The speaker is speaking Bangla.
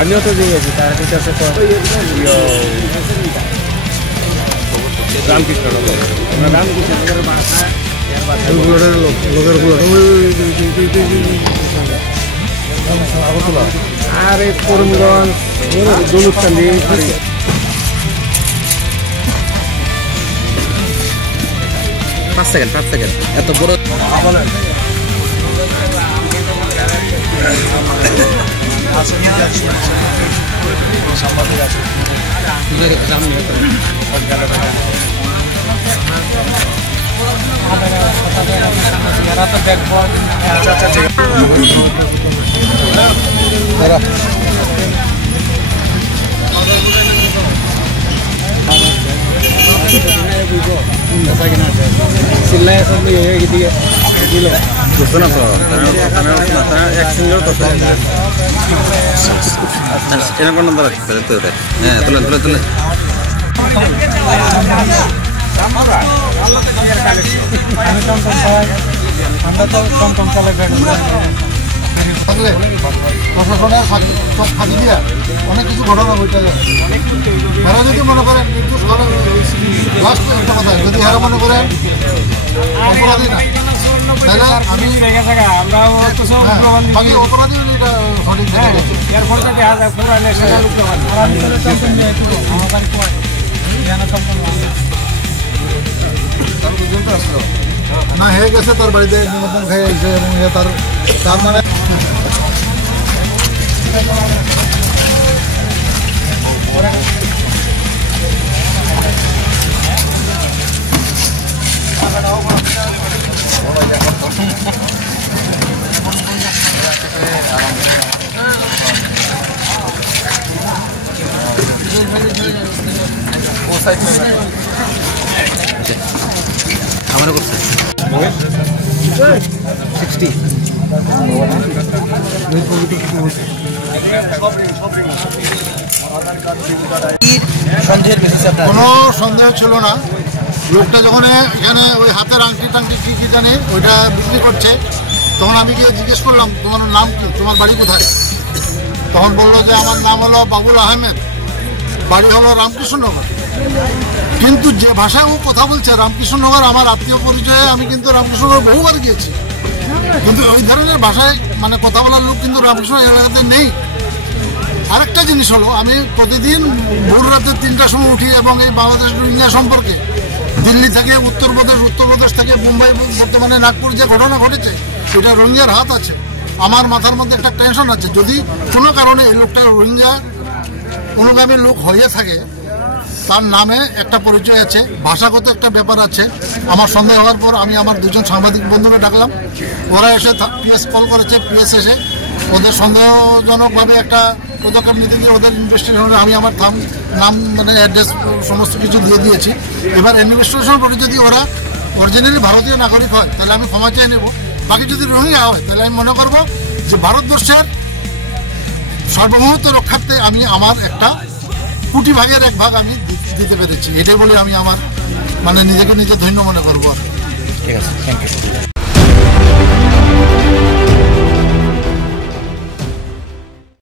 আমিও তো দিয়েছি তার কাছে তো রামকৃষ্ণনগর রামকৃষ্ণনগরের বাসা আর এই করিমগঞ্জ দৌলতকান্দি 5 সেকেন্ড এত বড় চিল্লায় সব gitu ya gila dosen apa এক সিঙ্গেল তো এরকম কোন নাম্বার আছে তাহলে তো হ্যাঁ তুলে আমরা তো কম চালাই প্রশাসনের চোখ ফাঁকি দিয়ে অনেক কিছু ঘটনা ঘটে যায়। এরা যদি মনে করেন লাস্ট একটা কথা, যদি এরা মনে করেন অপরাধী না তাহলে আমি বাকি অপরাধী এটা সঠিক না হয়ে গেছে তার বাড়িতে নিমন্ত্রণ খেয়ে এসে এবং তার মানে আমারও করছে 60 কোনো সন্দেহ ছিল না। লোকটা যখন এখানে ওই হাতের আংটি টাংটি কি জানে ওইটা বিক্রি করছে, তখন আমি গিয়ে জিজ্ঞেস করলাম তোমার নাম কি, তোমার বাড়ি কোথায়? তখন বললো যে আমার নাম হলো বাবুল আহমেদ, বাড়ি হলো রামকৃষ্ণনগর। কিন্তু যে ভাষায় ও কথা বলছে রামকৃষ্ণনগর আমার আত্মীয় পরিচয়ে আমি কিন্তু রামকৃষ্ণনগর বহুবার গিয়েছি, কিন্তু ওই ধরনের ভাষায় মানে কথা বলার লোক কিন্তু রামকৃষ্ণ এলাকাতে নেই। আরেকটা জিনিস হলো, আমি প্রতিদিন ভোর রাতে 3টার সময় উঠি এবং এই বাংলাদেশ রোহিঙ্গা সম্পর্কে দিল্লি থেকে উত্তরপ্রদেশ থেকে মুম্বাই বর্তমানে নাগপুর যে ঘটনা ঘটেছে সেটা রোহিঙ্গার হাত আছে। আমার মাথার মধ্যে একটা টেনশন আছে, যদি কোনো কারণে এই লোকটা রোহিঙ্গা অনুগামী লোক হয়ে থাকে, তার নামে একটা পরিচয় আছে, ভাষাগত একটা ব্যাপার আছে। আমার সন্দেহ হওয়ার পর আমি আমার 2জন সাংবাদিক বন্ধুকে ডাকলাম, ওরা এসে পিএস কল করেছে, পিএস এসে ওদের সন্দেহজনকভাবে একটা পদক্ষেপ নিতে গিয়ে ওদের ইনভেস্টিগেশনে আমি আমার নাম মানে অ্যাড্রেস সমস্ত কিছু দিয়ে দিয়েছি। এবার ইনভেস্টিগেশন করে যদি ওরা অরিজিনালি ভারতীয় নাগরিক হয় তাহলে আমি ক্ষমা চেয়ে নেব, বাকি যদি রোহিঙ্গা হয় তাহলে আমি মনে করব যে ভারতবর্ষের সার্বভৌমত্ব রক্ষার্থে আমি আমার একটা 1 ভাগের 1 ভাগ আমি দিতে পেরেছি। এটাই বলে আমি আমার মানে নিজেকে নিজে ধন্য মনে করবো। ঠিক আছে, থ্যাংক ইউ।